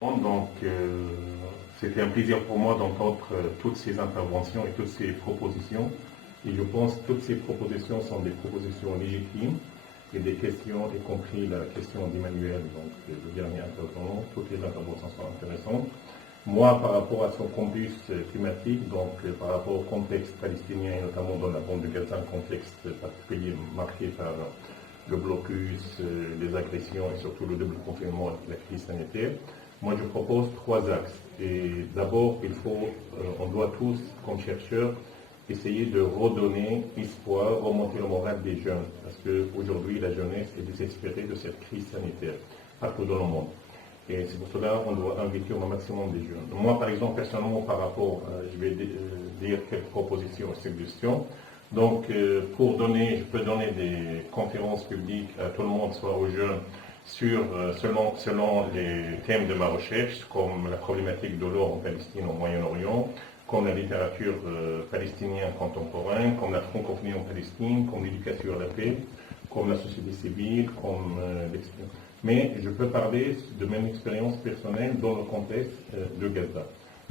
Donc, c'était un plaisir pour moi d'entendre toutes ces interventions et toutes ces propositions. Et je pense que toutes ces propositions sont des propositions légitimes et des questions, y compris la question d'Emmanuel, donc le dernier intervenant, toutes les interventions sont intéressantes. Moi, par rapport à son contexte climatique, donc par rapport au contexte palestinien, et notamment dans la bande de Gaza, un contexte particulier marqué par le blocus, les agressions et surtout le double confinement et la crise sanitaire, moi je propose trois axes. Et d'abord, on doit tous, comme chercheurs, essayer de redonner espoir, remonter le moral des jeunes, parce qu'aujourd'hui la jeunesse est désespérée de cette crise sanitaire, partout dans le monde. Et c'est pour cela qu'on doit inviter au maximum des jeunes. Moi, par exemple, personnellement, par rapport, je vais dire quelques propositions et suggestions. Donc, je peux donner des conférences publiques à tout le monde, soit aux jeunes, selon les thèmes de ma recherche, comme la problématique de l'eau en Palestine, au Moyen-Orient, comme la littérature palestinienne contemporaine, comme la francophonie en Palestine, comme l'éducation à la paix, comme la société civile, comme l'expérience. Mais je peux parler de mon expérience personnelle dans le contexte de Gaza.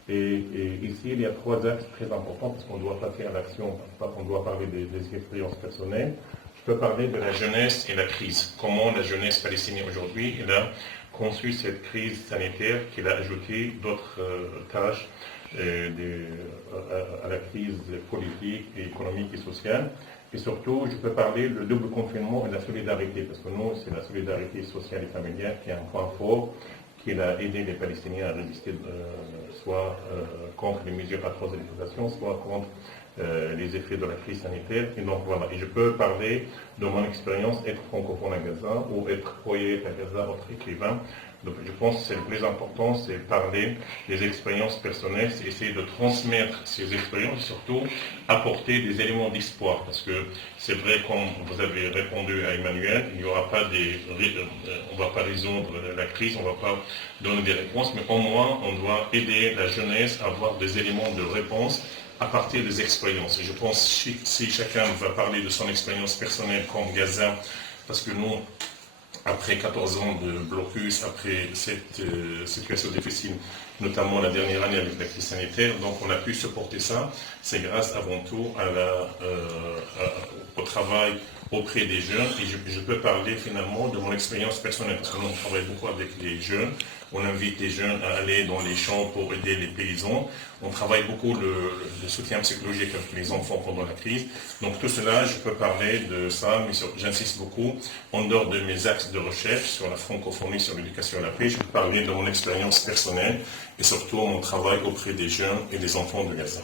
Et ici, il y a trois axes très importants parce qu'on doit passer à l'action, on doit parler des expériences personnelles. Je peux parler de la jeunesse et la crise. Comment la jeunesse palestinienne aujourd'hui a conçu cette crise sanitaire qu'il a ajouté d'autres tâches à la crise politique, économique et sociale. Et surtout, je peux parler du double confinement et de la solidarité, parce que nous, c'est la solidarité sociale et familiale qui est un point fort, qui a aidé les Palestiniens à résister soit contre les mesures atroces de l'occupation, soit contre les effets de la crise sanitaire. Et donc voilà, et je peux parler de mon expérience, être francophone à Gaza ou être poète à Gaza, autre écrivain. Donc je pense que c'est le plus important, c'est parler des expériences personnelles, c'est essayer de transmettre ces expériences, surtout apporter des éléments d'espoir, parce que c'est vrai, comme vous avez répondu à Emmanuel, il n'y aura pas on ne va pas résoudre la crise, on ne va pas donner des réponses, mais au moins on doit aider la jeunesse à avoir des éléments de réponse à partir des expériences. Et je pense que si chacun va parler de son expérience personnelle comme Gaza, parce que nous, après 14 ans de blocus, après cette situation difficile, notamment la dernière année avec la crise sanitaire, donc on a pu supporter ça, c'est grâce avant tout au travail auprès des jeunes. Et je peux parler finalement de mon expérience personnelle, parce que nous on travaille beaucoup avec les jeunes, on invite les jeunes à aller dans les champs pour aider les paysans, on travaille beaucoup le soutien psychologique avec les enfants pendant la crise. Donc tout cela, je peux parler de ça, mais j'insiste beaucoup, en dehors de mes axes de recherche sur la francophonie, sur l'éducation à la paix, je peux parler de mon expérience personnelle et surtout mon travail auprès des jeunes et des enfants de Gaza.